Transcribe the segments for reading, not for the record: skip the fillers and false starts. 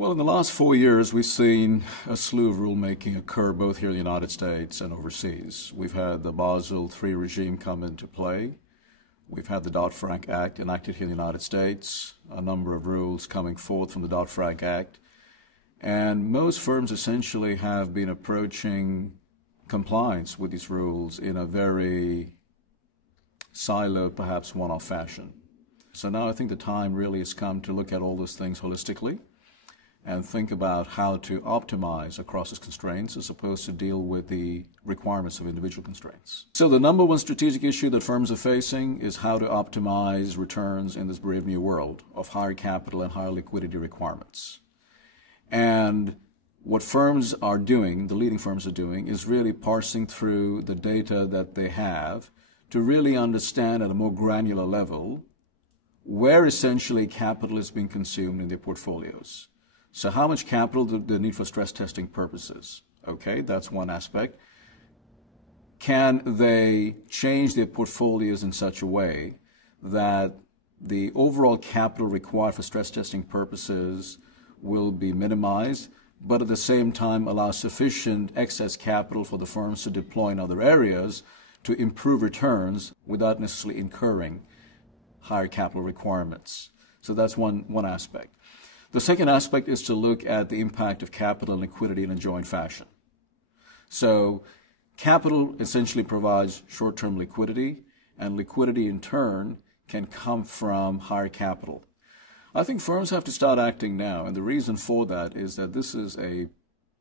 Well, in the last 4 years, we've seen a slew of rulemaking occur both here in the United States and overseas. We've had the Basel III regime come into play. We've had the Dodd-Frank Act enacted here in the United States, a number of rules coming forth from the Dodd-Frank Act. And most firms essentially have been approaching compliance with these rules in a very siloed, perhaps one-off fashion. So now I think the time really has come to look at all those things holistically and think about how to optimize across its constraints as opposed to deal with the requirements of individual constraints. So the number one strategic issue that firms are facing is how to optimize returns in this brave new world of higher capital and higher liquidity requirements. And what firms are doing, the leading firms are doing, is really parsing through the data that they have to really understand at a more granular level where essentially capital is being consumed in their portfolios. So how much capital do they need for stress testing purposes? Okay, that's one aspect. Can they change their portfolios in such a way that the overall capital required for stress testing purposes will be minimized, but at the same time allow sufficient excess capital for the firms to deploy in other areas to improve returns without necessarily incurring higher capital requirements? So that's one aspect. The second aspect is to look at the impact of capital and liquidity in a joint fashion. So capital essentially provides short-term liquidity, and liquidity in turn can come from higher capital. I think firms have to start acting now, and the reason for that is that this is a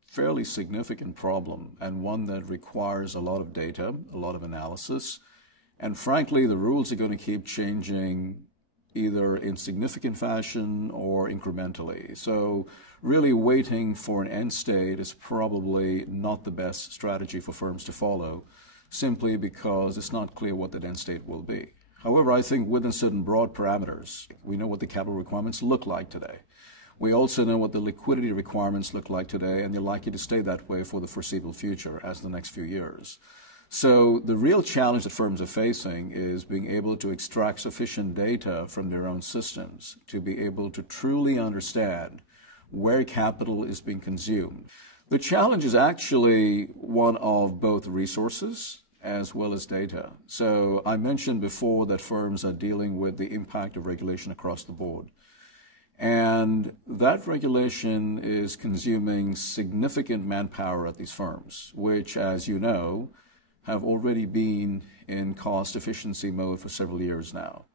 fairly significant problem and one that requires a lot of data, a lot of analysis, and frankly, the rules are going to keep changing either in significant fashion or incrementally. So really waiting for an end state is probably not the best strategy for firms to follow, simply because it's not clear what that end state will be. However, I think within certain broad parameters, we know what the capital requirements look like today. We also know what the liquidity requirements look like today, and they're likely to stay that way for the foreseeable future as the next few years. So the real challenge that firms are facing is being able to extract sufficient data from their own systems to be able to truly understand where capital is being consumed. The challenge is actually one of both resources as well as data. So I mentioned before that firms are dealing with the impact of regulation across the board. And that regulation is consuming significant manpower at these firms, which, as you know, have already been in cost efficiency mode for several years now.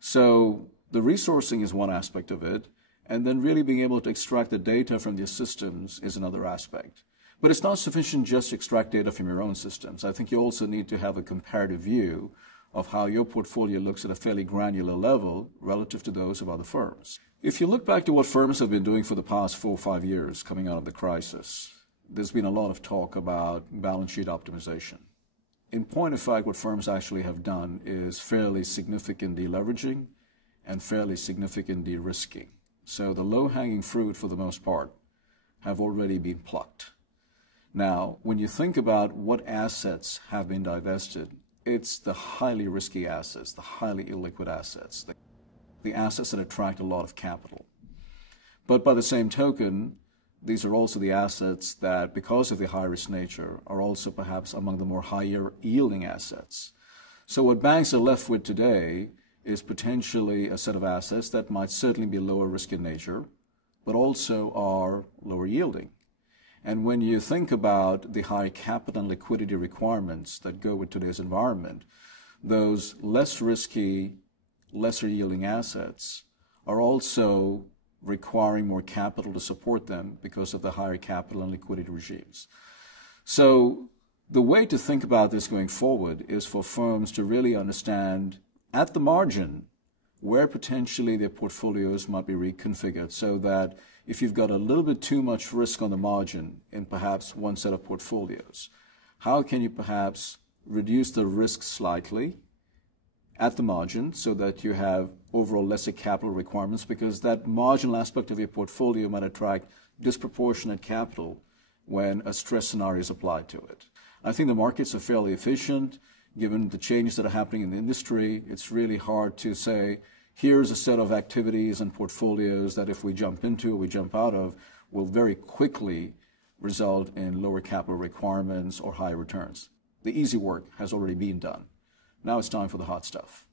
So the resourcing is one aspect of it, and then really being able to extract the data from their systems is another aspect. But it's not sufficient just to extract data from your own systems. I think you also need to have a comparative view of how your portfolio looks at a fairly granular level relative to those of other firms. If you look back to what firms have been doing for the past 4 or 5 years coming out of the crisis, there's been a lot of talk about balance sheet optimization. In point of fact, what firms actually have done is fairly significant deleveraging and fairly significant de-risking. So the low-hanging fruit, for the most part, have already been plucked. Now, when you think about what assets have been divested, it's the highly risky assets, the highly illiquid assets, the assets that attract a lot of capital. But by the same token, these are also the assets that, because of the high-risk nature, are also perhaps among the more higher-yielding assets. So what banks are left with today is potentially a set of assets that might certainly be lower risk in nature, but also are lower yielding. And when you think about the high capital and liquidity requirements that go with today's environment, those less risky, lesser yielding assets are also requiring more capital to support them because of the higher capital and liquidity regimes. So the way to think about this going forward is for firms to really understand at the margin where potentially their portfolios might be reconfigured, so that if you've got a little bit too much risk on the margin in perhaps one set of portfolios, how can you perhaps reduce the risk slightly at the margin so that you have overall lesser capital requirements, because that marginal aspect of your portfolio might attract disproportionate capital when a stress scenario is applied to it. I think the markets are fairly efficient. Given the changes that are happening in the industry, it's really hard to say, Here's a set of activities and portfolios that if we jump into or we jump out of, will very quickly result in lower capital requirements or higher returns. The easy work has already been done. Now it's time for the hot stuff.